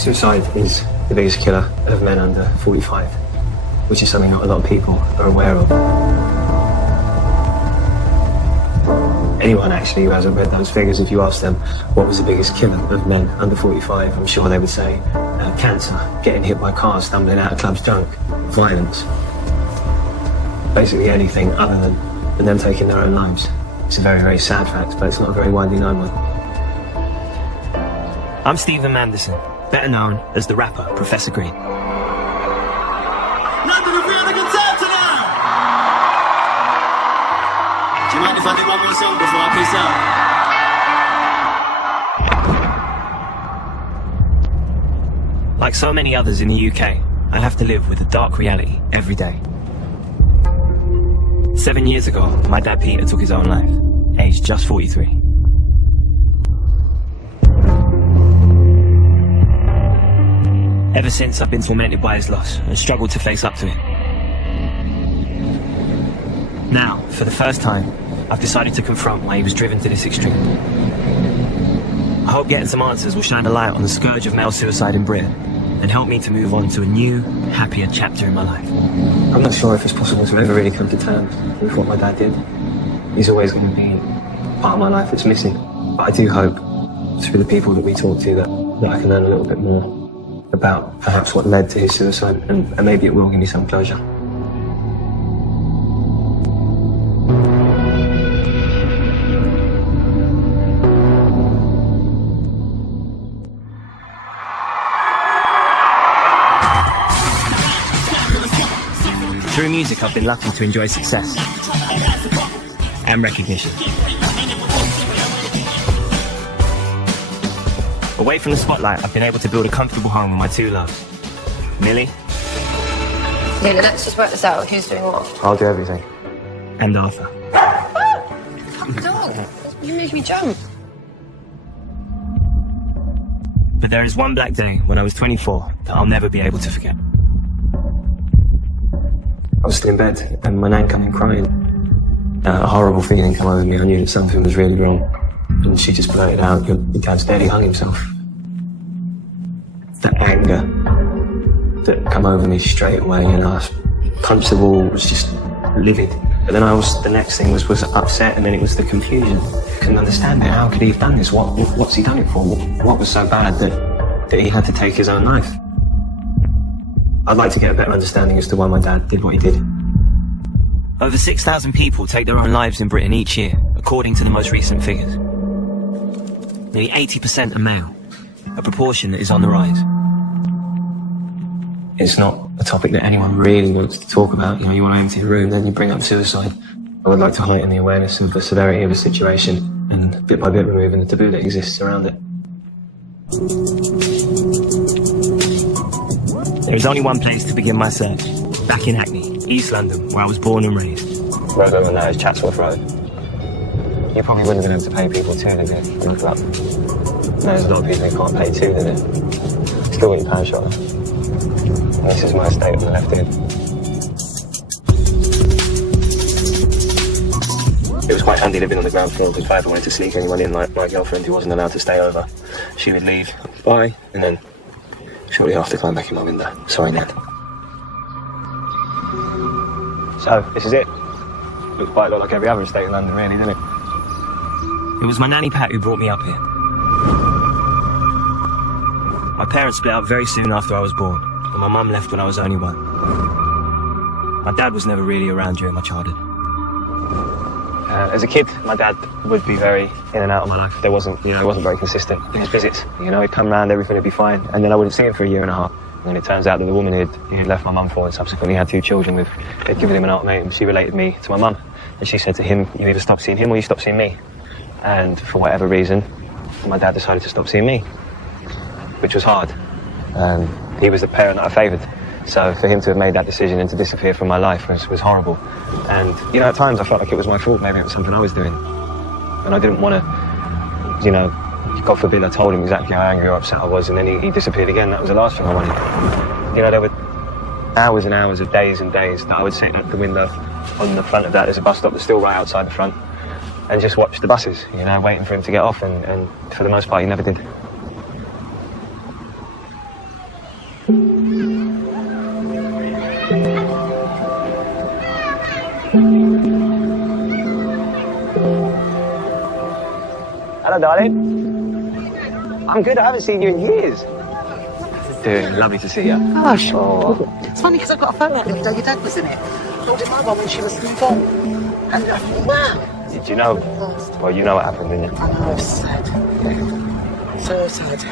Suicide is the biggest killer of men under 45, which is something not a lot of people are aware of. Anyone actually who hasn't read those figures, if you ask them what was the biggest killer of men under 45, I'm sure they would say cancer, getting hit by cars, stumbling out of clubs drunk, violence. Basically anything other than them taking their own lives. It's a very, very sad fact, but it's not a very widely known one. I'm Stephen Manderson, better known as the rapper Professor Green. London, if we had a good time tonight! Do you mind if I do one more song before I peace out? Like so many others in the UK, I have to live with a dark reality every day. 7 years ago, my dad Peter took his own life, aged just 43. Ever since, I've been tormented by his loss and struggled to face up to it. Now, for the first time, I've decided to confront why he was driven to this extreme. I hope getting some answers will shine a light on the scourge of male suicide in Britain and help me to move on to a new, happier chapter in my life. I'm not sure if it's possible to ever really come to terms with what my dad did. He's always going to be part of my life that's missing. But I do hope, through the people that we talk to, that I can learn a little bit more about perhaps what led to his suicide, and maybe it will give me some closure. Through music, I've been lucky to enjoy success and recognition. Away from the spotlight, I've been able to build a comfortable home with my two loves. Millie. Lena, let's just work this out. Who's doing what? I'll do everything. And Arthur. Dog, you made me jump. But there is one black day when I was 24 that I'll never be able to forget. I was still in bed and my nan came in crying. A horrible feeling came over me. I knew that something was really wrong. And she just blurted out, your dad's dead, he hung himself. That anger that came over me straight away, and I punched the wall, was just livid. But then the next thing was upset, and then it was the confusion. I couldn't understand it. How could he have done this? What's he done it for? What was so bad that he had to take his own life? I'd like to get a better understanding as to why my dad did what he did. Over 6,000 people take their own lives in Britain each year, according to the most recent figures. Nearly 80% are male, a proportion that is on the rise. It's not a topic that anyone really wants to talk about. You want to empty a room, then you bring up suicide. I would like to heighten the awareness of the severity of the situation and bit by bit removing the taboo that exists around it. There is only one place to begin my search. Back in Hackney, East London, where I was born and raised. Road over now is Chatsworth Road. You probably wouldn't have been able to pay people £2 a day for a club. There's a lot of people who can't pay £2 a day. Still got your pound shot. And this is my estate on the left here. It was quite handy living on the ground floor, because if I ever wanted to sneak anyone in, like my girlfriend who wasn't allowed to stay over, she would leave, bye, and then shortly after climb back in my window. Sorry, Ned. So, this is it. Looks quite a lot like every other estate in London, really, doesn't it? It was my nanny Pat who brought me up here. My parents split up very soon after I was born, and my mum left when I was only 1. My dad was never really around during my childhood. As a kid, my dad would be very in and out of my life. There wasn't, it wasn't very consistent in his visits. He'd come round, everything would be fine, and then I wouldn't see him for a year and a half. And it turns out that the woman who'd left my mum for and subsequently had 2 children with, had given him an ultimatum. She related me to my mum, and she said to him, you either stop seeing him or you stop seeing me. And for whatever reason, my dad decided to stop seeing me, which was hard. He was the parent that I favoured. So for him to have made that decision and to disappear from my life was horrible. And, at times I felt like it was my fault. Maybe it was something I was doing. And I didn't want to, God forbid I told him exactly how angry or upset I was, and then he disappeared again. That was the last thing I wanted. There were hours and hours of days and days that I would sit at the window on the front of that. There's a bus stop that's still right outside the front, and just watch the buses, waiting for him to get off, and for the most part he never did. Hello, darling. I'm good. I haven't seen you in years. Dude, lovely to see you. Gosh. Oh. It's funny because I got a photo the other day. Your dad was in it. Holding my mum when she was newborn. And I thought, wow. Did you know? Well, you know what happened, didn't you? I know, it's sad. So sad.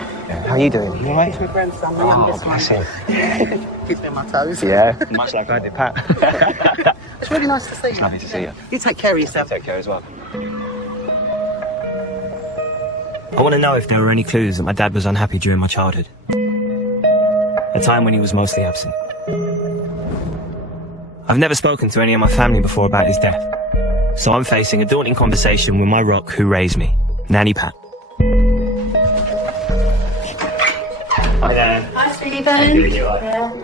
How are you doing? You alright? It's my grandson, my Oh, youngest one. bless him. Keeps me on my toes. Yeah, much like I did, Pat. It's really nice to see you. It's lovely to see you. You take care of yourself. Take care as well. I want to know if there were any clues that my dad was unhappy during my childhood. A time when he was mostly absent. I've never spoken to any of my family before about his death, so I'm facing a daunting conversation with my rock who raised me, Nanny Pat. Hi there. Hi, Stephen. You alright?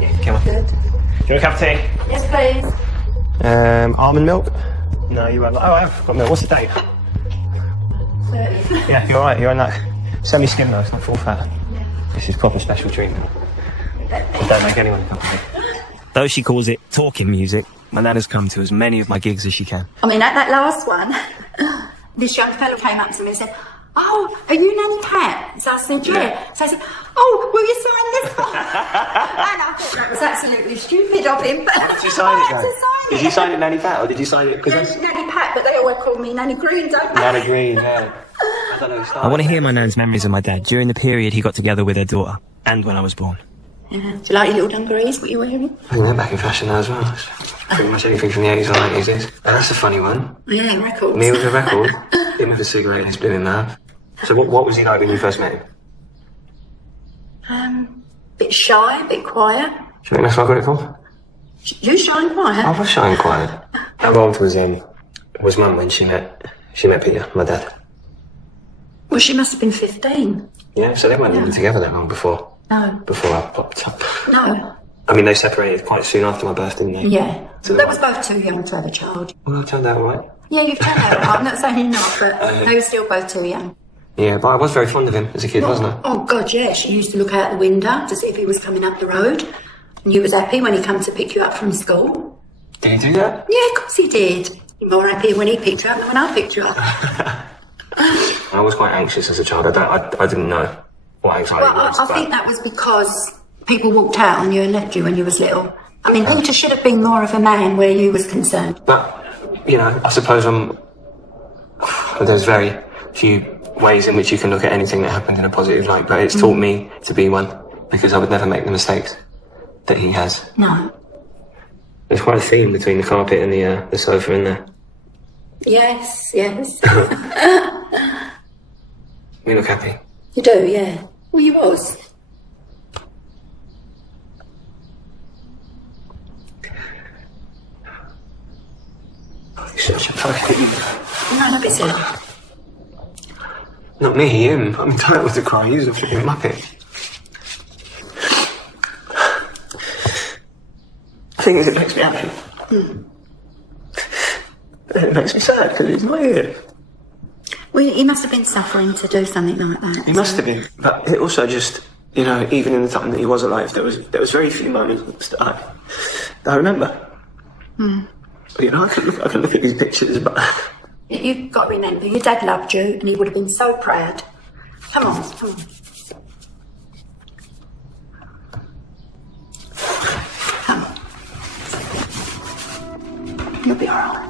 Yeah, come on. Good. Do you want a cup of tea? Yes, please. Almond milk? No, you won't. Oh, I have got milk. What's the date? 30. Yeah, you're right. You're on that semi-skim though. It's not full fat. Yeah. This is proper special treatment. Don't make anyone come to me. Though she calls it talking music, my nan has come to as many of my gigs as she can. I mean, at that last one, this young fellow came up to me and said, "Oh, are you Nanny Pat?" So I said, "Yeah." So I said, "Oh, will you sign this one?" And I thought that was absolutely stupid of him. But Did you sign I it had though? to sign Did it. you sign it Nanny Pat or did you sign it because Nanny Pat, but they always call me Nanny Green, don't they? Nanny Green, yeah. I want to hear my nan's memories of my dad during the period he got together with her daughter and when I was born. Yeah. Do you like your little dungarees, what you're wearing? I think they're back in fashion now as well. Pretty much anything from the 80s or 90s is. And that's a funny one. Yeah, records. Me with a record, him with a cigarette in his blooming mouth. So what was he like when you first met him? Bit shy, bit quiet. Do you think that's what I got it for? You shy and quiet. I was shy and quiet. How old was Mum when she met Peter, my dad? Well, she must have been 15. Yeah, so they weren't living together that long before I No. popped up. No. I mean, they separated quite soon after my birth, didn't they? Yeah. So They was both too young to have a child. Well, I turned out all right. Yeah, you've turned out right. I'm not saying you're not, but they were still both too young. Yeah, but I was very fond of him as a kid, wasn't I? Oh, God, yeah. She used to look out the window to see if he was coming up the road. And you was happy when he come to pick you up from school. Did he do that? Yeah, of course he did. You're more happy when he picked you up than when I picked you up. I was quite anxious as a child. I didn't know what anxiety Well, was. I think that was because people walked out on you and left you when you was little. I mean, Peter should have been more of a man where you was concerned. But, you know, I suppose there's very few ways in which you can look at anything that happened in a positive light, but it's taught me to be one, because I would never make the mistakes that he has. No. There's quite a theme between the carpet and the sofa in there. Yes, yes. You look happy. You do, yeah. Well, you was. You're such a fucking... No, don't be silly. Not me, him. I'm entitled to cry. He's a fucking muppet. The thing is, it makes me happy. It makes me sad because he's not here. Well, he must have been suffering to do something like that. He must have been, but it also just, you know, even in the time that he was alive, there was very few moments that I remember. You know, I can look at these pictures, but You've got to remember, your dad loved you and he would have been so proud. Come on, come on. Come on. You'll be all right.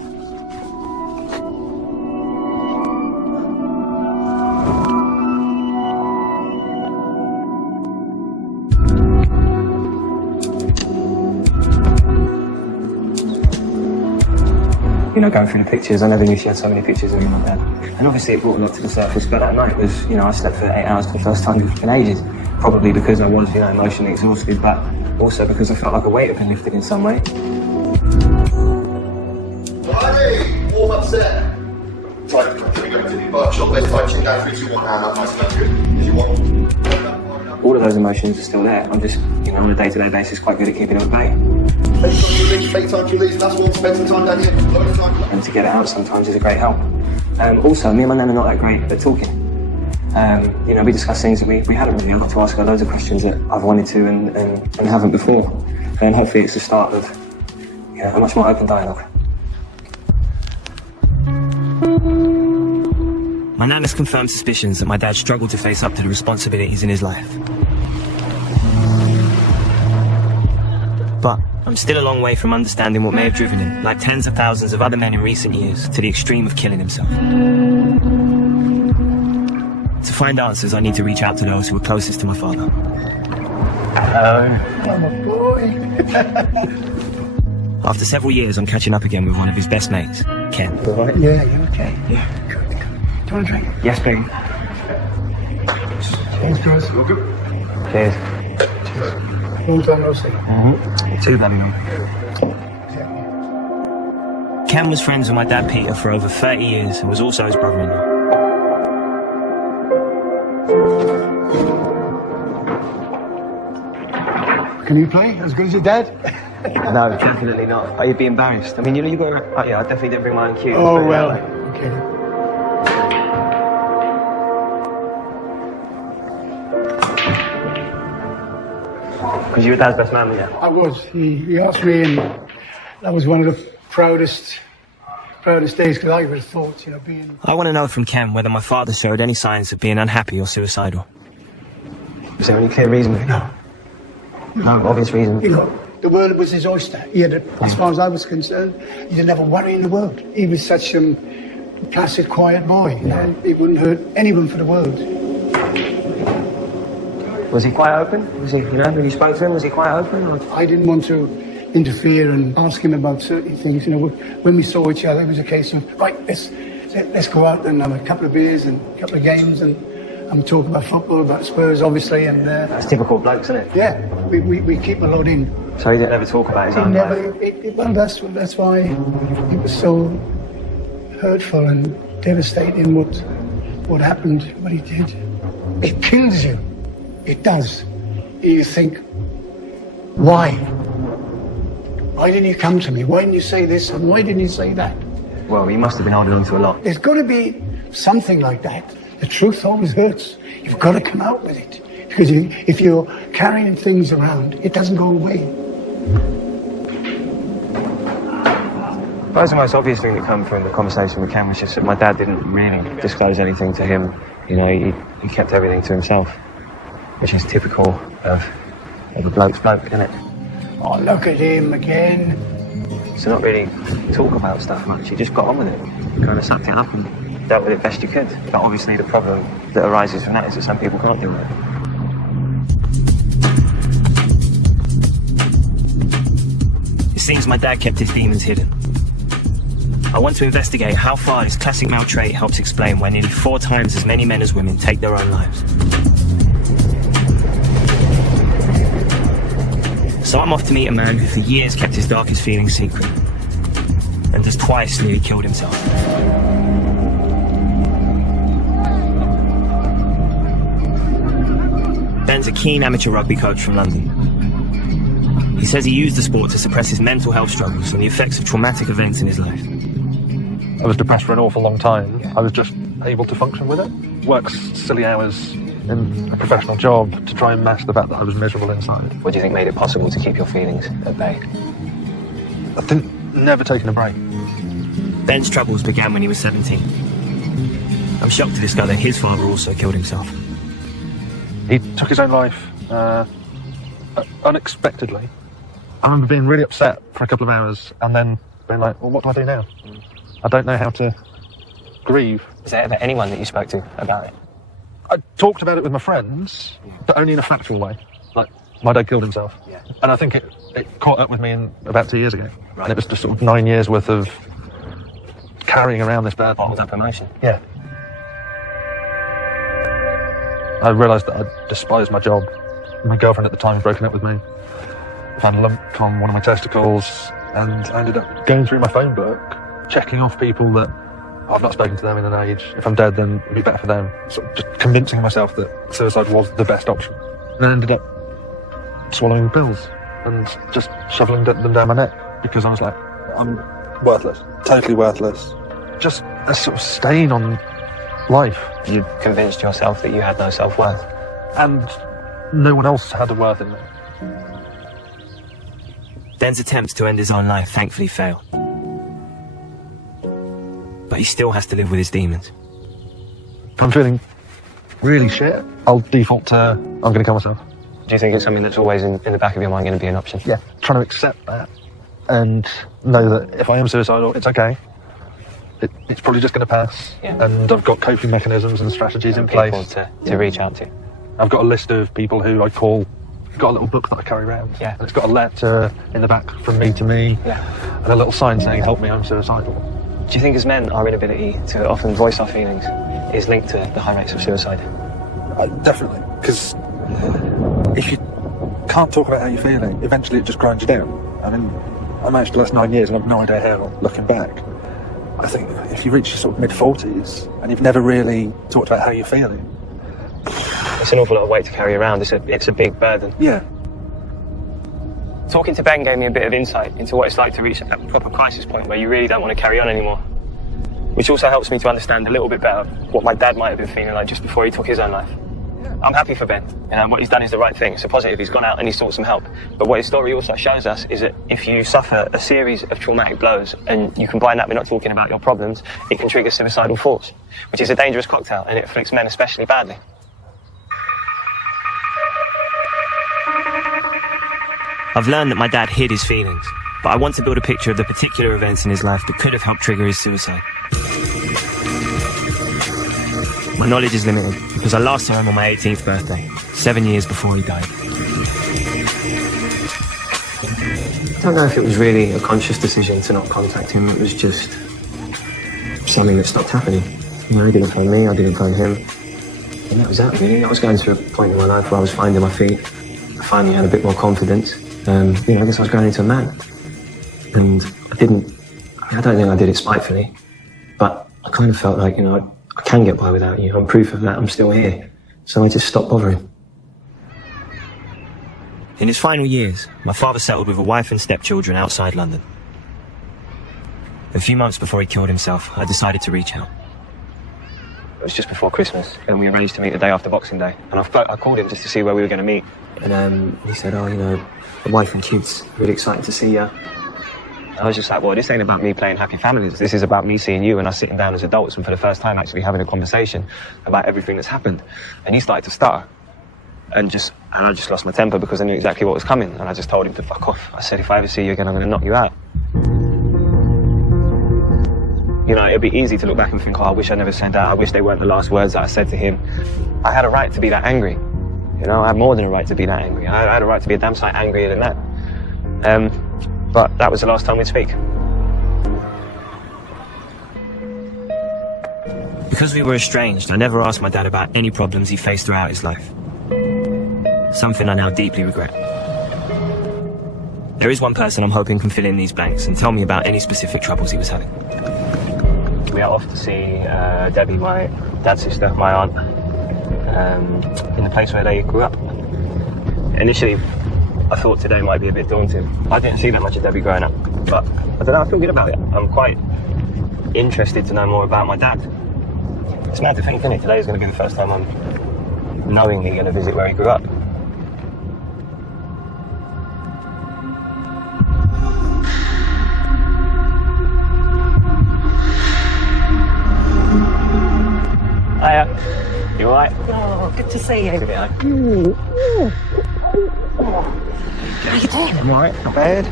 you know, going through the pictures, I never knew she had so many pictures of me and my dad. And obviously it brought a lot to the surface, but that night was, you know, I slept for 8 hours for the first time in ages. Probably because I was, you know, emotionally exhausted, but also because I felt like a weight had been lifted in some way. Riley, warm up set. Right, can we go to the workshop? Let's try chin down 3, 2, 1 now. That's good. If you want. All of those emotions are still there. I'm just, you know, on a day-to-day basis quite good at keeping them at bay. Take time to release, that's one, spend some time down here. Load of time. And to get it out sometimes is a great help. Also, me and my nan are not that great at talking. You know, we discuss things that we hadn't really. I got to ask her loads of questions that I've wanted to and haven't before. And hopefully it's the start of, you know, a much more open dialogue. My nan has confirmed suspicions that my dad struggled to face up to the responsibilities in his life. But I'm still a long way from understanding what may have driven him, like tens of thousands of other men in recent years, to the extreme of killing himself. To find answers, I need to reach out to those who were closest to my father. Hello. I'm a boy. After several years, I'm catching up again with one of his best mates, Ken. Right. Yeah, you okay? Yeah. Good. Do you want a drink? Yes, please. Cheers, guys. All good? Cheers. Long time no see. Too bloody long. Ken was friends with my dad Peter for over 30 years and was also his brother-in-law. Can you play as good as your dad? No, definitely not. But you'd be embarrassed. I mean, you got... Oh, yeah, I definitely didn't bring my own cue. Oh, well. Okay. Because you were Dad's best man, weren't you? I was. He asked me, and that was one of the proudest days, because I would have thought, being... I want to know from Ken whether my father showed any signs of being unhappy or suicidal. Was there any clear reason? No. No obvious reason? The world was his oyster. He had, as far as I was concerned, he didn't have a worry in the world. He was such a placid, quiet boy. He wouldn't hurt anyone for the world. Was he quite open? Was he, when you spoke to him, was he quite open? Or? I didn't want to interfere and ask him about certain things. When we saw each other, it was a case of, right, let's go out and have a couple of beers and a couple of games and talk about football, about Spurs, obviously. And that's typical blokes, isn't it? Yeah, we keep a lot in. So he didn't ever talk about his own life? Well, that's why it was so hurtful and devastating what happened, what he did. It kills you. It does. You think, why? Why didn't you come to me? Why didn't you say this and why didn't you say that? Well, he must have been holding on to a lot. There's got to be something like that. The truth always hurts. You've got to come out with it. Because if you're carrying things around, it doesn't go away. I suppose the most obvious thing that came from the conversation with Ken was just that my dad didn't really disclose anything to him. He kept everything to himself, which is typical of a bloke's bloke, isn't it? Oh, look at him again. So not really talk about stuff much. You just got on with it. You kind of sucked it up and dealt with it best you could. But obviously the problem that arises from that is that some people can't deal with it. It seems my dad kept his demons hidden. I want to investigate how far this classic male trait helps explain why nearly 4 times as many men as women take their own lives. So I'm off to meet a man who for years kept his darkest feelings secret and has twice nearly killed himself. Ben's a keen amateur rugby coach from London. He says he used the sport to suppress his mental health struggles and the effects of traumatic events in his life. I was depressed for an awful long time. I was just able to function with it. Work silly hours in a professional job to try and mask the fact that I was miserable inside. What do you think made it possible to keep your feelings at bay? I think never taking a break. Ben's troubles began when he was 17. I'm shocked to discover that his father also killed himself. He took his own life unexpectedly. I remember being really upset for a couple of hours and then being like, well, what do I do now? I don't know how to grieve. Was there ever anyone that you spoke to about it? I talked about it with my friends, but only in a factual way. Like, my dad killed himself. Yeah. And I think it caught up with me in about 2 years ago. Right. And it was just sort of 9 years worth of carrying around this burden. Bottled up emotion. Yeah. I realised that I despised my job. My girlfriend at the time had broken up with me. I found a lump on one of my testicles, and I ended up going through my phone book, checking off people that I've not spoken to them in an age. If I'm dead, then it'd be better for them. Sort of just convincing myself that suicide was the best option. And I ended up swallowing pills and just shoveling them down my neck because I was like, I'm worthless, totally worthless. Just a sort of stain on life. You convinced yourself that you had no self-worth. And no one else had a worth in me. Ben's attempts to end his own life thankfully fail. But he still has to live with his demons. If I'm feeling really shit, I'll default to I'm going to kill myself. Do you think it's something that's always in the back of your mind going to be an option? Yeah, trying to accept that and know that if I am suicidal, it's okay. It's probably just going to pass. Yeah. And I've got coping mechanisms and strategies in People place. to reach out to. I've got a list of people who I call. I've got a little book that I carry around. Yeah. And it's got a letter in the back from me to me. Yeah. And a little sign saying, help me, I'm suicidal. Do you think as men, our inability to often voice our feelings is linked to the high rates of suicide? Definitely. Because if you can't talk about how you're feeling, eventually it just grinds you down. I mean, I managed the last 9 years and I've no idea how, looking back. I think if you reach your sort of mid-40s and you've never really talked about how you're feeling. It's an awful lot of weight to carry around. It's a big burden. Yeah. Talking to Ben gave me a bit of insight into what it's like to reach that proper crisis point where you really don't want to carry on anymore. Which also helps me to understand a little bit better what my dad might have been feeling like just before he took his own life. I'm happy for Ben. What he's done is the right thing. It's a positive. He's gone out and he's sought some help. But what his story also shows us is that if you suffer a series of traumatic blows and you combine that with not talking about your problems, it can trigger suicidal thoughts, which is a dangerous cocktail, and it afflicts men especially badly. I've learned that my dad hid his feelings, but I want to build a picture of the particular events in his life that could have helped trigger his suicide. My knowledge is limited because I last saw him on my 18th birthday, 7 years before he died. I don't know if it was really a conscious decision to not contact him. It was just something that stopped happening. He didn't phone me, I didn't phone him. And that was that, really. I was going through a point in my life where I was finding my feet. I finally had a bit more confidence. I guess I was growing into a man. And I don't think I did it spitefully, but I kind of felt like, I can get by without you. I'm proof of that. I'm still here. So I just stopped bothering. In his final years, my father settled with a wife and stepchildren outside London. A few months before he killed himself, I decided to reach out. It was just before Christmas, and we arranged to meet the day after Boxing Day. And I called him just to see where we were going to meet. And he said, the wife and kids, really excited to see you. I was just like, well, this ain't about me playing happy families. This is about me seeing you and us sitting down as adults and for the first time actually having a conversation about everything that's happened. And he started to stutter. And I just lost my temper because I knew exactly what was coming. And I just told him to fuck off. I said, if I ever see you again, I'm going to knock you out. It'd be easy to look back and think, I wish I never said that. I wish they weren't the last words that I said to him. I had a right to be that angry. I had more than a right to be that angry. I had a right to be a damn sight angrier than that. But that was the last time we'd speak. Because we were estranged, I never asked my dad about any problems he faced throughout his life. Something I now deeply regret. There is one person I'm hoping can fill in these blanks and tell me about any specific troubles he was having. We are off to see Debbie, my dad's sister, my aunt, in the place where they grew up. Initially, I thought today might be a bit daunting. I didn't see that much of Debbie growing up, but I don't know, I feel good about it. I'm quite interested to know more about my dad. It's mad to think, isn't it? Today is going to be the first time I'm knowingly going to visit where he grew up. Hiya. You alright? Oh, good to see you. I'm alright, not bad.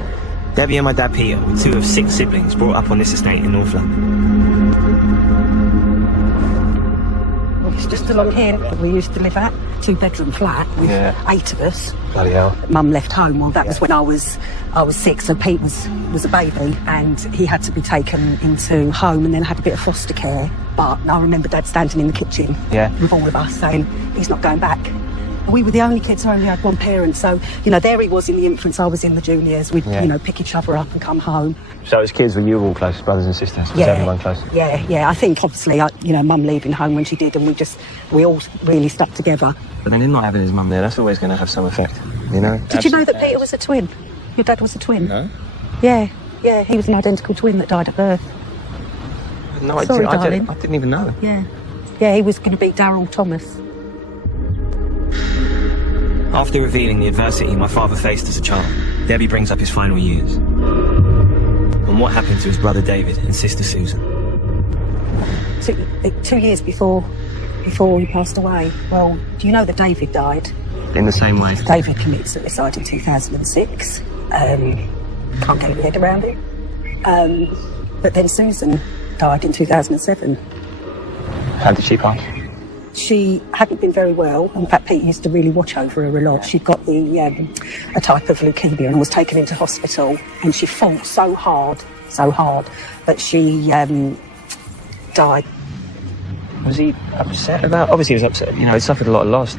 Debbie and my dad Peter were two of 6 siblings brought up on this estate in North London. It's just along here that we used to live at, 2-bedroom flat with 8 of us. Bloody hell. Mum left home. Well, that was when I was 6, so Pete was a baby, and he had to be taken into home and then had a bit of foster care. But I remember Dad standing in the kitchen with all of us saying, he's not going back. We were the only kids who only had one parent, so, there he was in the infants, I was in the juniors. We'd, pick each other up and come home. So as kids, were you all close, brothers and sisters? Was everyone close? Yeah. I think, obviously, Mum leaving home when she did, and we all really stuck together. But then him not having his mum there, that's always going to have some effect, Did you know that Peter was a twin? Your dad was a twin? No. Yeah, he was an identical twin that died at birth. No, Sorry, I darling. didn't even know. Yeah, he was going to beat Daryl Thomas. After revealing the adversity my father faced as a child, Debbie brings up his final years. And what happened to his brother David and sister Susan. 2 years before before he passed away. Well, do you know that David died? In the same way. David committed suicide in 2006. Can't get your head around it. But then Susan died in 2007. How did she pass? She hadn't been very well. In fact, Pete used to really watch over her a lot. She'd got a type of leukemia and was taken into hospital. And she fought so hard, that she died. Was he upset about? Obviously, he was upset. You know, he suffered a lot of loss.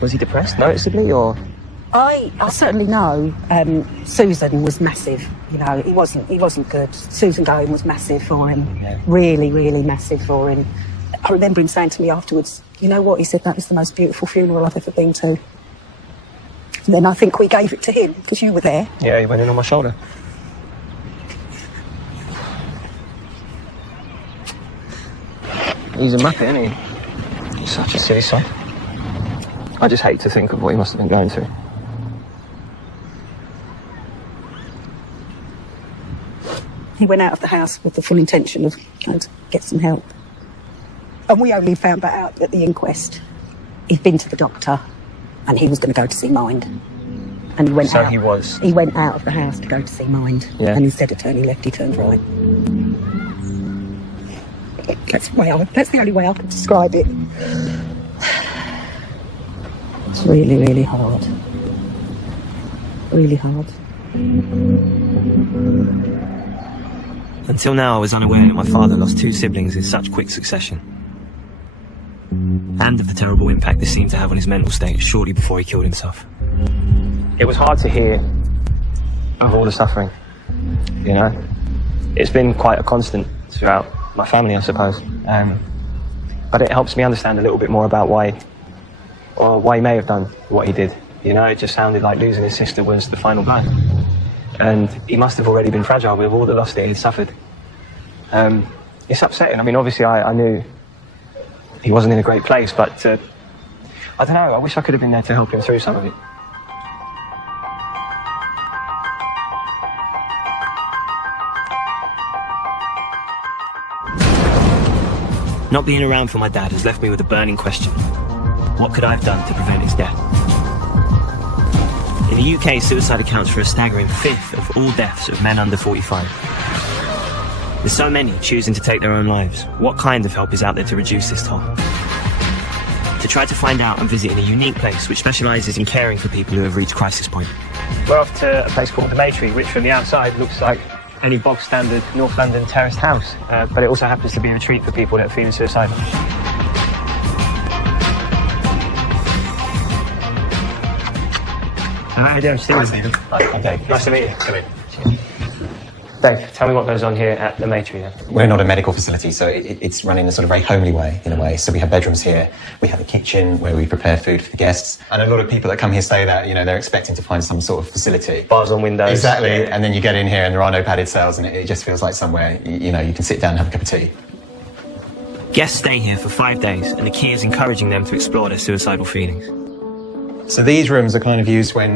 Was he depressed noticeably, or? I certainly know Susan was massive. You know, he wasn't good. Susan going was massive for him. Yeah. Really, really massive for him. I remember him saying to me afterwards, you know what, he said, that was the most beautiful funeral I've ever been to. And then I think we gave it to him, because you were there. Yeah, he went in on my shoulder. He's a muppet, isn't he? He's such a silly sod. I just hate to think of what he must have been going through. He went out of the house with the full intention of trying to get some help. And we only found that out at the inquest. He'd been to the doctor and he was going to go to see Mind. And he went So out. he was. He went out of the house to go to see Mind. Yeah. And instead of turning left, he turned right. That's the only way I can describe it. It's really, really hard. Really hard. Until now, I was unaware that my father lost 2 siblings in such quick succession. And of the terrible impact this seemed to have on his mental state shortly before he killed himself. It was hard to hear of all the suffering, you know. It's been quite a constant throughout my family, I suppose. But it helps me understand a little bit more about why he may have done what he did. You know, it just sounded like losing his sister was the final blow. And he must have already been fragile with all the loss that he had suffered. It's upsetting. I mean, obviously I knew he wasn't in a great place, but I don't know, I wish I could have been there to help him through some of it. Not being around for my dad has left me with a burning question. What could I have done to prevent his death? In the UK, suicide accounts for a staggering 1/5 of all deaths of men under 45. There's so many choosing to take their own lives. What kind of help is out there to reduce this toll? To try to find out, I'm visiting a unique place which specialises in caring for people who have reached crisis point. We're off to a place called the Maytree, which from the outside looks like any bog standard North London terraced house, but it also happens to be a retreat for people that are feeling suicidal. How are you doing? Stephen. Okay, nice to meet you. Come in. Dave, tell me what goes on here at the Maytree then. We're not a medical facility, so it's run in a sort of very homely way, in a way. So we have bedrooms here, we have a kitchen where we prepare food for the guests. And a lot of people that come here say that, you know, they're expecting to find some sort of facility. Bars on windows. Exactly, Yeah. and then you get in here and there are no padded cells and it just feels like somewhere, you know, you can sit down and have a cup of tea. Guests stay here for 5 days, and the key is encouraging them to explore their suicidal feelings. So these rooms are kind of used when,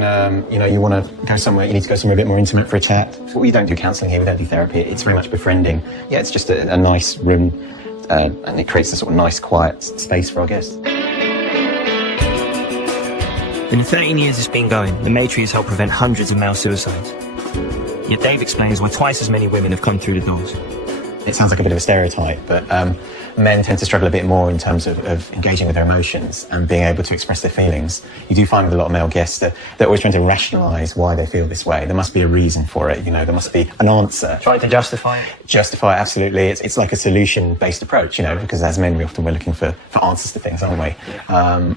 you know, you want to go somewhere, you need to go somewhere a bit more intimate for a chat. We don't do counselling here, we don't do therapy, it's very much befriending. Yeah, it's just a nice room, and it creates a sort of nice, quiet space for our guests. In the 13 years it's been going, the Maytree has helped prevent hundreds of male suicides. Yet Dave explains why twice as many women have come through the doors. It sounds like a bit of a stereotype, but men tend to struggle a bit more in terms of engaging with their emotions and being able to express their feelings. You do find with a lot of male guests that they're always trying to rationalise why they feel this way. There must be a reason for it, you know, there must be an answer. Trying to justify it. Justify it, absolutely. It's like a solution-based approach, you know, because as men we're looking for answers to things, aren't we?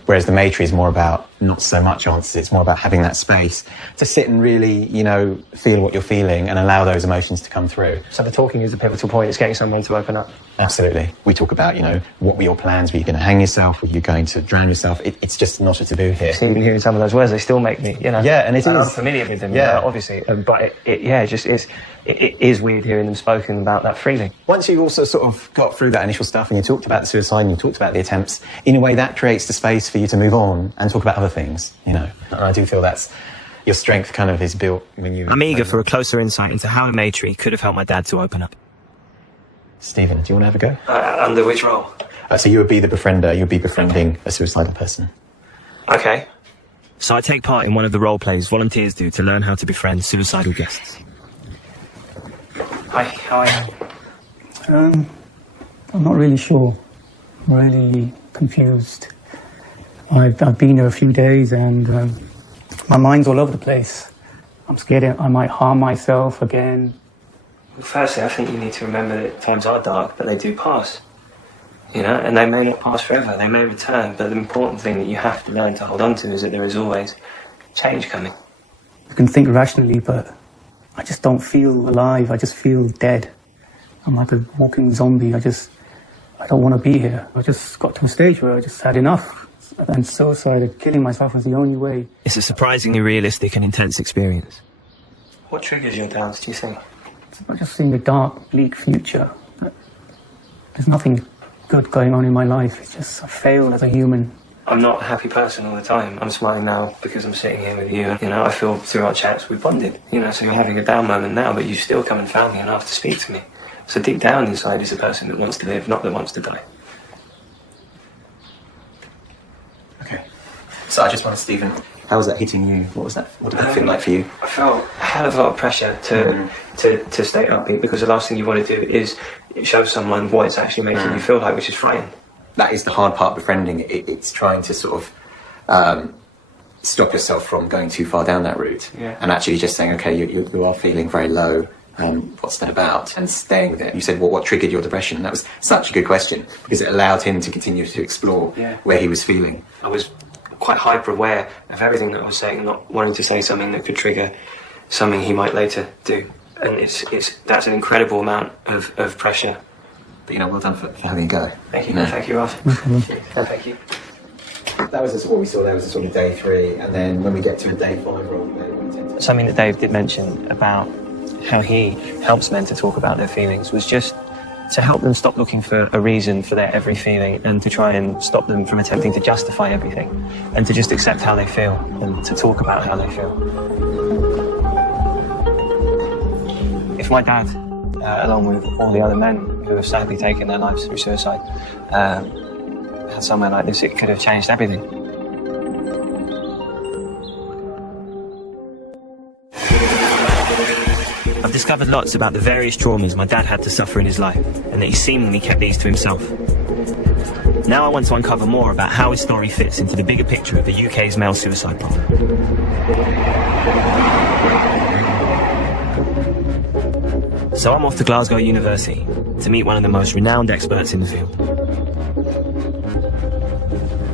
Whereas the Maytree is more about not so much answers, it's more about having that space to sit and really, you know, feel what you're feeling and allow those emotions to come through. So the talking is the pivotal point, it's getting someone to open up. Absolutely. We talk about, you know, what were your plans? Were you going to hang yourself? Were you going to drown yourself? It's just not a taboo here. Even hearing some of those words, they still make me, you know. Yeah, and I'm familiar with them, yeah, you know, obviously. But it is weird hearing them spoken about that freely. Once you also sort of got through that initial stuff and you talked about the suicide and you talked about the attempts, in a way that creates the space for you to move on and talk about other things, you know. And I do feel that's your strength kind of is built when you... I'm eager for a closer insight into how the Maytree could have helped my dad to open up. Stephen, do you want to have a go? Under which role? So you would be the befriender, you would be befriending a suicidal person. Okay. So I take part in one of the role plays volunteers do to learn how to befriend suicidal guests. Hi, how are you? I'm not really sure. I'm really confused. I've been here a few days and my mind's all over the place. I'm scared I might harm myself again. Well, firstly, I think you need to remember that times are dark, but they do pass. You know, and they may not pass forever, they may return, but the important thing that you have to learn to hold on to is that there is always change coming. I can think rationally, but I just don't feel alive. I just feel dead. I'm like a walking zombie. I don't want to be here. I just got to a stage where I just had enough. And suicide, killing myself was the only way. It's a surprisingly realistic and intense experience. What triggers your doubts, do you think? I'm just seeing a dark, bleak future. There's nothing good going on in my life. It's just I failed as a human. I'm not a happy person all the time. I'm smiling now because I'm sitting here with you. You know, I feel through our chats we've bonded. You know, so you're having a down moment now, but you still come and found me enough to speak to me. So deep down inside is a person that wants to live, not that wants to die. Okay. So I just wondered, Stephen, how was that hitting you? What did that feel like for you? I felt a hell of a lot of pressure to stay upbeat, because the last thing you want to do is show someone what it's actually making you feel like, which is frightening. That is the hard part of befriending. It's trying to sort of stop yourself from going too far down that route. Yeah. And actually just saying, okay, you are feeling very low. What's that about? And staying with it. You said, well, what triggered your depression? And that was such a good question, because it allowed him to continue to explore where he was feeling. I was quite hyper aware of everything that I was saying, not wanting to say something that could trigger something he might later do. And that's an incredible amount of pressure. But, you know, well done for having a go. Thank you. No. Thank you, Ross. Thank you. That was what we saw there was a sort of day 3, and then when we get to a day 5, we tend to... Something that Dave did mention about how he helps men to talk about their feelings was just to help them stop looking for a reason for their every feeling, and to try and stop them from attempting to justify everything, and to just accept how they feel and to talk about how they feel. If my dad, along with all the other men who have sadly taken their lives through suicide, had somewhere like this, it could have changed everything. I've discovered lots about the various traumas my dad had to suffer in his life, and that he seemingly kept these to himself. Now I want to uncover more about how his story fits into the bigger picture of the UK's male suicide problem. So I'm off to Glasgow University to meet one of the most renowned experts in the field.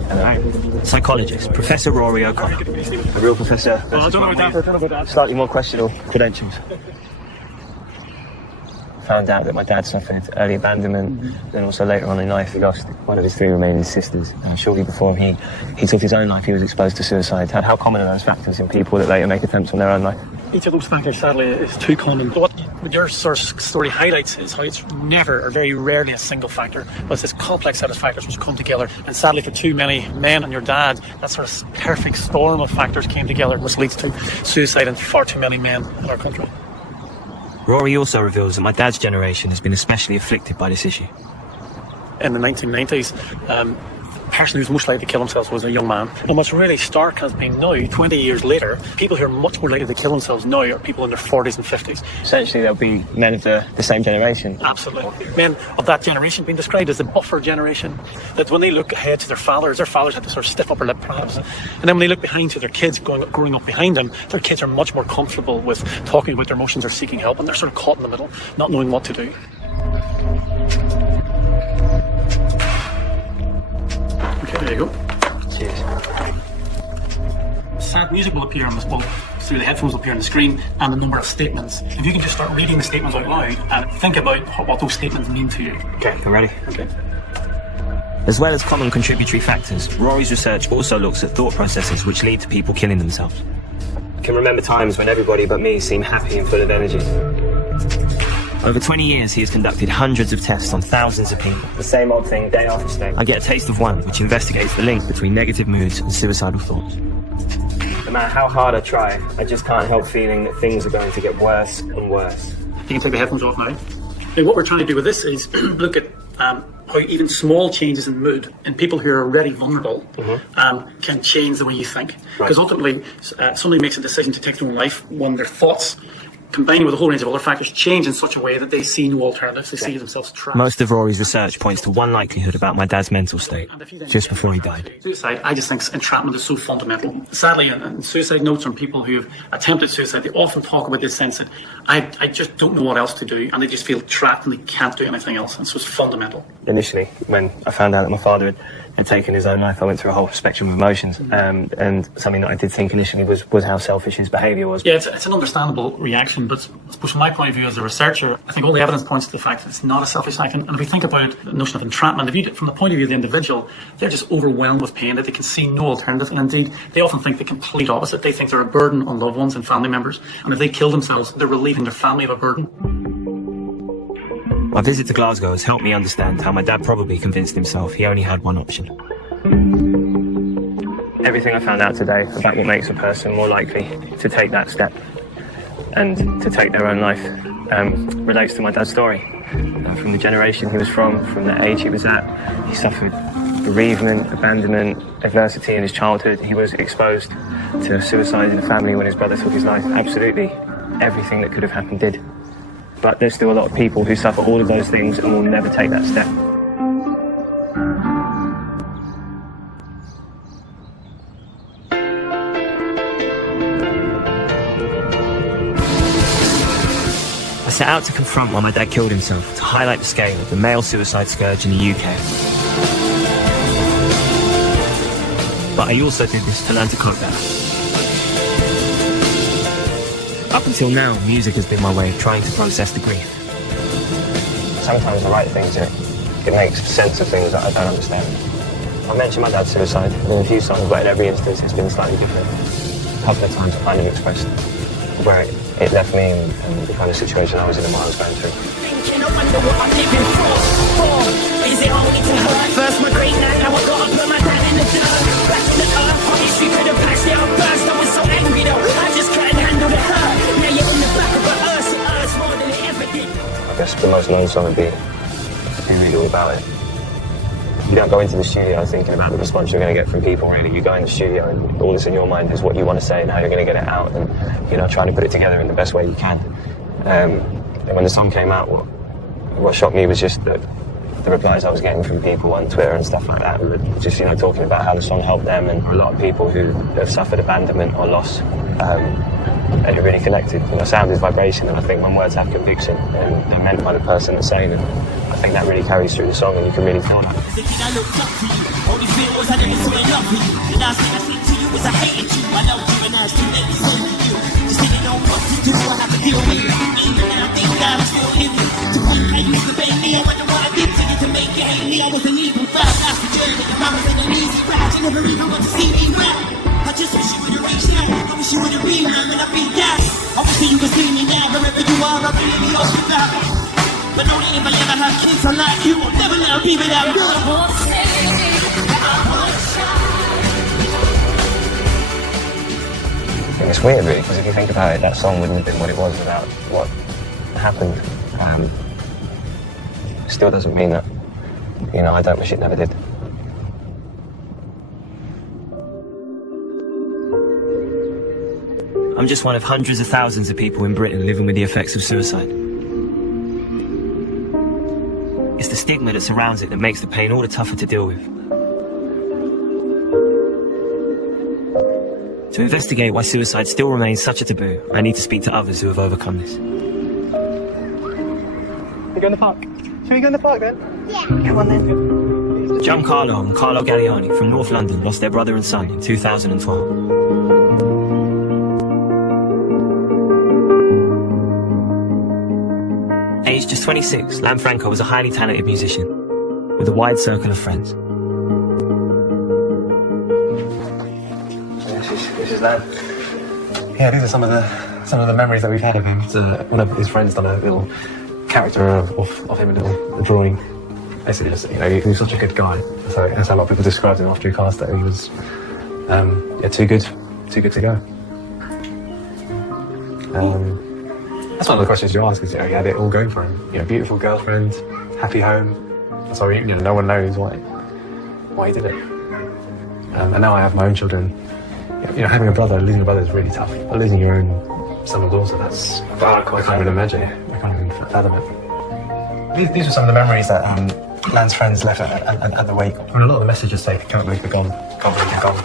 Hello. Psychologist, Professor Rory O'Connor. A real professor. Well, I don't know about that. Slightly more questionable credentials. Found out that my dad suffered early abandonment, and also later on in life he lost one of his 3 remaining sisters. Shortly before he took his own life, he was exposed to suicide. How common are those factors in people that later make attempts on their own life? Each of those factors, sadly, is too common. But what your sort of story highlights is how it's never or very rarely a single factor, but it's this complex set of factors which come together. And sadly, for too many men and your dad, that sort of perfect storm of factors came together, which leads to suicide in far too many men in our country. Rory also reveals that my dad's generation has been especially afflicted by this issue. In the 1990s, the person who's most likely to kill themselves was a young man. And what's really stark has been now, 20 years later, people who are much more likely to kill themselves now are people in their 40s and 50s. Essentially, they'll be men of the same generation. Absolutely. Men of that generation being described as the buffer generation. That when they look ahead to their fathers had to sort of stiff upper lip perhaps. And then when they look behind to their kids growing up behind them, their kids are much more comfortable with talking about their emotions or seeking help, and they're sort of caught in the middle, not knowing what to do. Okay, there you go. Cheers. Sad music will appear on this book, through the headphones will appear on the screen, and a number of statements. If you can just start reading the statements out loud and think about what those statements mean to you. Okay, you ready? Okay. As well as common contributory factors, Rory's research also looks at thought processes which lead to people killing themselves. I can remember times when everybody but me seemed happy and full of energy. Over 20 years, he has conducted hundreds of tests on thousands of people. The same old thing, day after day. I get a taste of one, which investigates the link between negative moods and suicidal thoughts. No matter how hard I try, I just can't help feeling that things are going to get worse and worse. You can take the headphones off now. What we're trying to do with this is look at how how even small changes in mood in people who are already vulnerable can change the way you think. Because ultimately, somebody makes a decision to take their own life when their thoughts, combining with a whole range of other factors, change in such a way that they see no alternatives. They see themselves trapped. Most of Rory's research points to one likelihood about my dad's mental state, just before he died. Suicide, I just think entrapment is so fundamental. Sadly, in suicide notes from people who have attempted suicide, they often talk about this sense that I just don't know what else to do, and they just feel trapped and they can't do anything else, and so it's fundamental. Initially, when I found out that my father had taken his own life, I went through a whole spectrum of emotions, and something that I did think initially was how selfish his behaviour was. Yeah, it's an understandable reaction, but I suppose from my point of view as a researcher, I think all the evidence points to the fact that it's not a selfish act. And if we think about the notion of entrapment, from the point of view of the individual, they're just overwhelmed with pain, that they can see no alternative, and indeed, they often think the complete opposite. They think they're a burden on loved ones and family members, and if they kill themselves, they're relieving their family of a burden. My visit to Glasgow has helped me understand how my dad probably convinced himself he only had one option. Everything I found out today about what makes a person more likely to take that step and to take their own life relates to my dad's story. From the generation he was from the age he was at, he suffered bereavement, abandonment, adversity in his childhood. He was exposed to suicide in the family when his brother took his life. Absolutely everything that could have happened did. But there's still a lot of people who suffer all of those things and will never take that step. I set out to confront why my dad killed himself, to highlight the scale of the male suicide scourge in the UK. But I also did this to learn to cope better. Up until now, music has been my way of trying to process the grief. Sometimes the right things, it makes sense of things that I don't understand. I mentioned my dad's suicide in a few songs, but in every instance it's been slightly different. A couple of times I kind of expressed where it left me and the kind of situation I was in and what I was going through. First my great night, now I gotta put my dad in the dirt. Back in the earth, obviously could have patched it out first. I was so angry though, I just couldn't handle the hurt. Now you're in the back of the earth, it hurts more than it ever did. I guess the most known song would be Be Real About It. You don't go into the studio thinking about the response you're going to get from people, really. You go in the studio and all that's in your mind is what you want to say and how you're going to get it out, and trying to put it together in the best way you can. And when the song came out, what shocked me was just the replies I was getting from people on Twitter and stuff like that, just talking about how the song helped them, and a lot of people who have suffered abandonment or loss, and it really connected. Sound is vibration, and I think when words have conviction and they're meant by the person that's saying them, I think that really carries through the song, and you can really feel that. I wasn't even fast, that's the journey. I was in an easy ride, you never even want to see me rap. I just wish you would've reached out, I wish you would've been there when I've been down. I wish that you could see me now, wherever you are, I'll really be off without. But know that if I ever have kids, I like you, I'll never let them be without you. I think it's weird, really, because if you think about it, that song wouldn't have been what it was without what happened. Still doesn't mean that, I don't wish it never did. I'm just one of hundreds of thousands of people in Britain living with the effects of suicide. It's the stigma that surrounds it that makes the pain all the tougher to deal with. To investigate why suicide still remains such a taboo, I need to speak to others who have overcome this. We go in the park? Should we go in the park then? Yeah. Come on then. Giancarlo and Carlo Galliani from North London lost their brother and son in 2012. Aged just 26, Lanfranco was a highly talented musician with a wide circle of friends. This is Lan. Yeah, these are some of the memories that we've had of him. One of his friends done a little character of him, a drawing. Basically, just, he was such a good guy. So that's how a lot of people described him after he cast it. He was, too good to go. That's one of the questions you ask, is, he had it all going for him. Beautiful girlfriend, happy home, So no one knows why he did it. And now I have my own children. Having a brother, losing a brother is really tough. But losing your own son or daughter, that's I can't even imagine. I can't even fathom it. These were some of the memories that Lan's friends left at the wake. And a lot of the messages say, "Can't believe you're gone. Can't believe you're gone."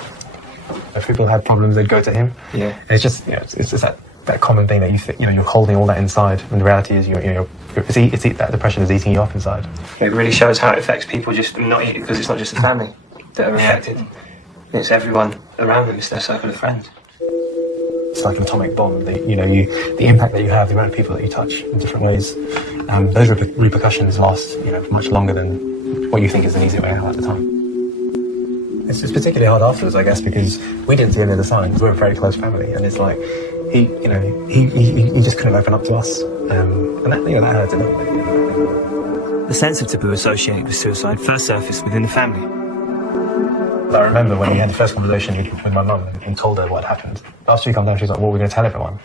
If people had problems, they'd go to him. Yeah. And it's just it's just that common thing that you think you're holding all that inside, and the reality is that depression is eating you up inside. It really shows how it affects people just not eating, because it's not just the family that are affected. It's everyone around them. It's their circle of friends. It's like an atomic bomb. The impact that you have, the amount of people that you touch in different ways, those repercussions last much longer than what you think is an easy way out at the time. It's particularly hard afterwards, I guess, because we didn't see any of the signs. We're a very close family, and it's like he just couldn't open up to us, and that hurt a little bit. The sense of taboo associated with suicide first surfaced within the family. I remember when we had the first conversation with my mum and told her what had happened. After she came down, she was like, "Well, we're going to tell everyone."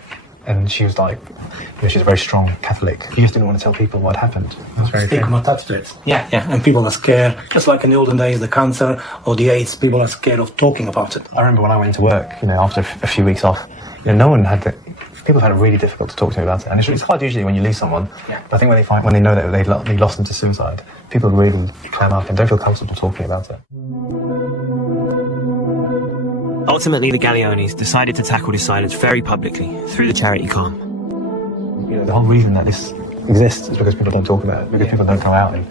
And she was like, she's a very strong Catholic. She just didn't want to tell people what happened. It was very stigma attached to it. Yeah. And people are scared. Just like in the olden days, the cancer or the AIDS, people are scared of talking about it. I remember when I went to work, after a few weeks off, no one had people found it really difficult to talk to me about it. And it's hard usually when you lose someone. Yeah. But I think when they know that they lost them to suicide, people really clam up and don't feel comfortable talking about it. Ultimately, the Galeonis decided to tackle this silence very publicly through the charity Calm. The whole reason that this exists is because people don't talk about it, because people don't go out and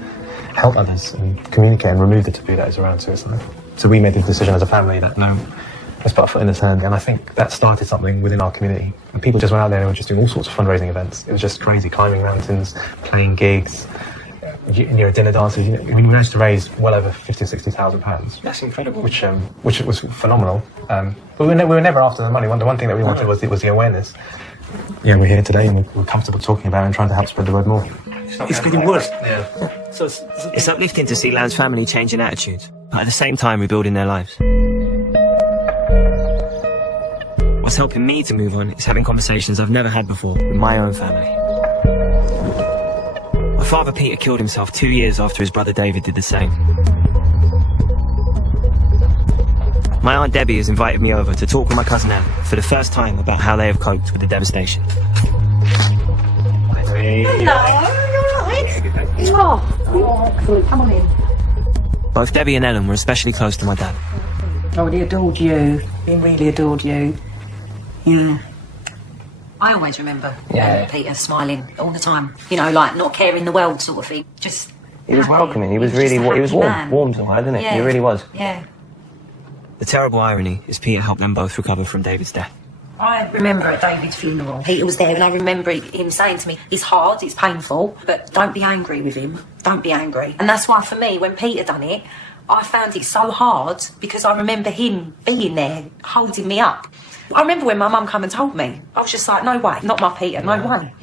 help others and communicate and remove the taboo that is around suicide. So we made the decision as a family that let's put our foot in the sand, and I think that started something within our community. And people just went out there and were just doing all sorts of fundraising events. It was just crazy, climbing mountains, playing gigs, dinner dances. We managed to raise well over £50,000-60,000. That's incredible. Which was phenomenal. But we were never after the money. The one thing that we wanted was the awareness. Yeah, we're here today and we're comfortable talking about it and trying to help spread the word more. It's getting worse. Yeah. So it's uplifting to see Lan's family changing attitudes, but at the same time rebuilding their lives. What's helping me to move on is having conversations I've never had before with my own family. My father Peter killed himself 2 years after his brother David did the same. My Aunt Debbie has invited me over to talk with my cousin Anne for the first time about how they have coped with the devastation. Hello, you alright? Oh, excellent. Come on in. Both Debbie and Ellen were especially close to my dad. Oh, he adored you. He really adored you. Yeah. I always remember Peter smiling all the time. Like not caring the world sort of thing. Just he was welcoming. He was really he was warm to her, didn't he? He really was. Yeah. The terrible irony is Peter helped them both recover from David's death. I remember at David's funeral, Peter was there, and I remember him saying to me, "It's hard, it's painful, but don't be angry with him. Don't be angry." And that's why, for me, when Peter done it, I found it so hard because I remember him being there, holding me up. I remember when my mum came and told me, I was just like, "No way, not my Peter, no way."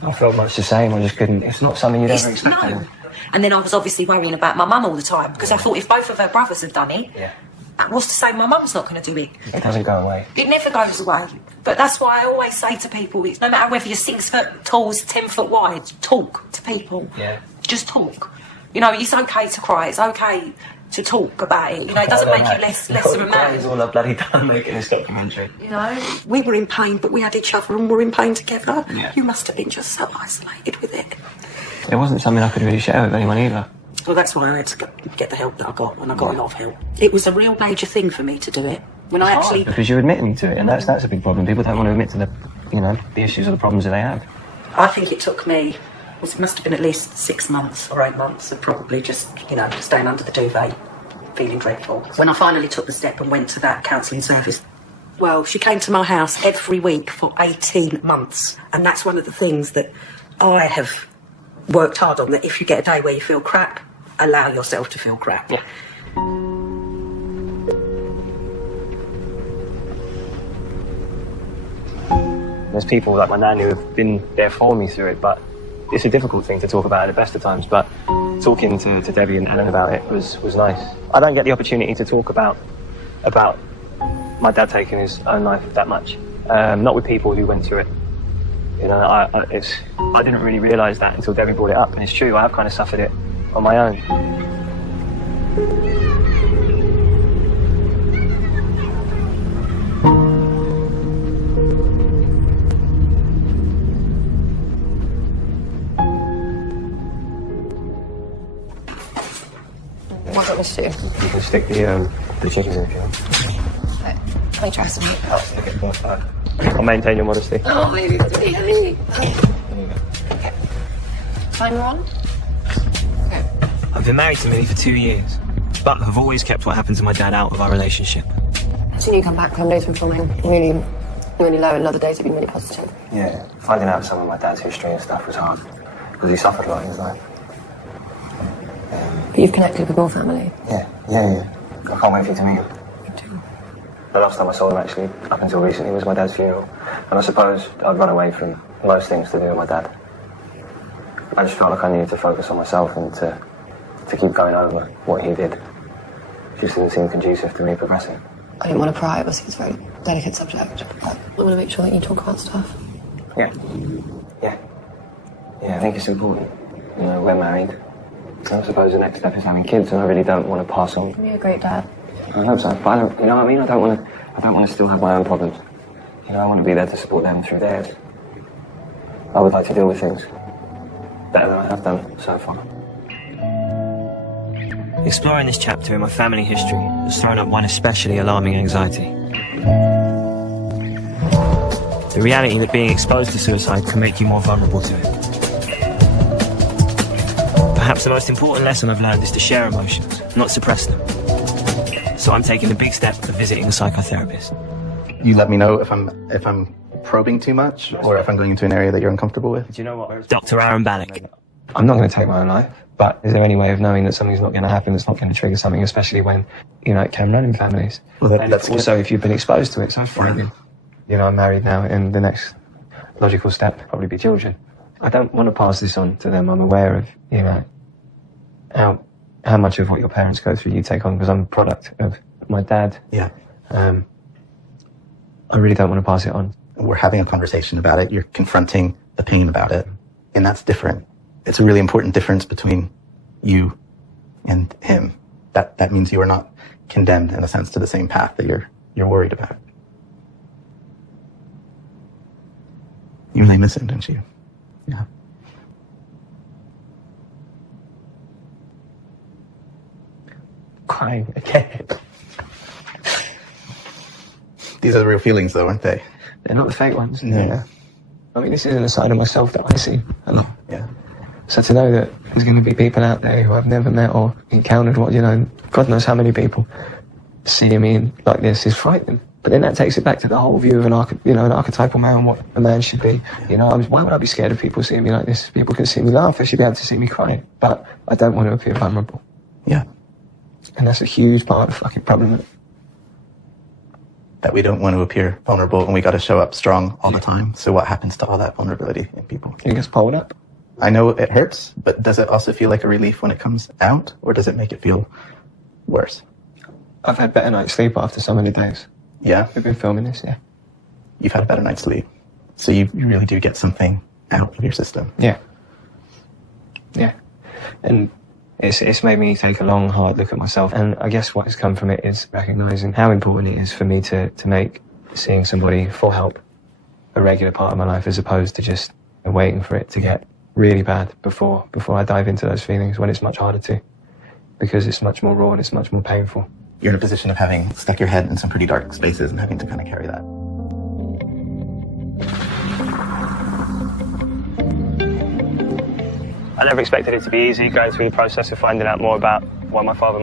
I felt much the same. I just couldn't. It's not something you'd ever expect. No. And then I was obviously worrying about my mum all the time because I thought if both of her brothers had done it. Yeah. What's to say my mum's not going to do it? It doesn't go away. It never goes away. But that's why I always say to people, it's no matter whether you're 6 foot tall, 10 foot wide, talk to people. Yeah. Just talk. It's okay to cry. It's okay to talk about it. It doesn't make you less of a man. It's all I've bloody done making this documentary. We were in pain, but we had each other and we're in pain together. Yeah. You must have been just so isolated with it. It wasn't something I could really share with anyone either. Well, that's why I had to get the help that I got, and I got a lot of help. It was a real major thing for me to do it. When I actually... Because you're admitting to it, and that's a big problem. People don't want to admit to the issues or the problems that they have. I think it took me, it must have been at least 6 months or 8 months of probably just, staying under the duvet, feeling dreadful. When I finally took the step and went to that counselling service, well, she came to my house every week for 18 months. And that's one of the things that I have worked hard on, that if you get a day where you feel crap, allow yourself to feel crap. Yeah. There's people like my nan who have been there for me through it, but it's a difficult thing to talk about at the best of times. But talking to Debbie and Ellen about it was nice. I don't get the opportunity to talk about my dad taking his own life that much. Not with people who went through it. I didn't really realise that until Debbie brought it up, and it's true. I have kind of suffered it on my own. What do you want me to do? You can stick the chickens in if you want. Let me try something. I'll maintain your modesty. Oh, maybe it's really heavy. Timer on? I've been married to Millie for 2 years, but have always kept what happened to my dad out of our relationship. So you come back, some days have been feeling really, really low, and other days have been really positive. Yeah, finding out some of my dad's history and stuff was hard, because he suffered a lot in his life. But you've connected with your family? Yeah. I can't wait for you to meet him. The last time I saw him, actually, up until recently, was my dad's funeral. And I suppose I'd run away from most things to do with my dad. I just felt like I needed to focus on myself and to keep going over what he did. It just didn't seem conducive to me progressing. I didn't want to pry, obviously it's a very delicate subject. I want to make sure that you talk about stuff. Yeah, I think it's important. You know, we're married. I suppose the next step is having kids, and I really don't want to pass on. You're a great dad. I hope so, but I don't, you know what I mean? I don't want to still have my own problems. You know, I want to be there to support them through theirs. I would like to deal with things better than I have done so far. Exploring this chapter in my family history has thrown up one especially alarming anxiety. The reality that being exposed to suicide can make you more vulnerable to it. Perhaps the most important lesson I've learned is to share emotions, not suppress them. So I'm taking the big step of visiting a psychotherapist. You let me know if I'm probing too much or if I'm going into an area that you're uncomfortable with. Do you know what? Dr. Aaron Ballack. I'm not going to take my own life, but is there any way of knowing that something's not going to happen, that's not going to trigger something, especially when, you know, it can run in families? Well, that's also if you've been exposed to it, so frightening. You know, I'm married now, and the next logical step would probably be children. I don't want to pass this on to them. I'm aware of, you know, how much of what your parents go through you take on, because I'm a product of my dad. Yeah. I really don't want to pass it on. We're having a conversation about it. You're confronting the pain about it. And that's different. It's a really important difference between you and him. That means you are not condemned, in a sense, to the same path that you're worried about. You really miss him, don't you? Yeah. Crying again. These are the real feelings, though, aren't they? They're not the fake ones. No. Yeah. I mean, this isn't a side of myself that I see a lot. Yeah. So to know that there's going to be people out there who I've never met or encountered, what, you know, God knows how many people seeing me like this is frightening. But then that takes it back to the whole view of an archetypal man, what a man should be. You know, why would I be scared of people seeing me like this? People can see me laugh, they should be able to see me crying. But I don't want to appear vulnerable. Yeah. And that's a huge part of the fucking problem. That we don't want to appear vulnerable and we got to show up strong all the time. So what happens to all that vulnerability in people? It gets pulled up. I know it hurts, but does it also feel like a relief when it comes out, or does it make it feel worse? I've had better night's sleep after so many days. Yeah? We've been filming this, yeah. You've had a better night's sleep. So you really do get something out of your system. Yeah. Yeah. And it's made me take a long, hard look at myself. And I guess what has come from it is recognising how important it is for me to make seeing somebody for help a regular part of my life, as opposed to just waiting for it to get really bad before I dive into those feelings, when it's much harder to, because it's much more raw and it's much more painful. You're in a position of having stuck your head in some pretty dark spaces and having to kind of carry that. I never expected it to be easy going through the process of finding out more about why my father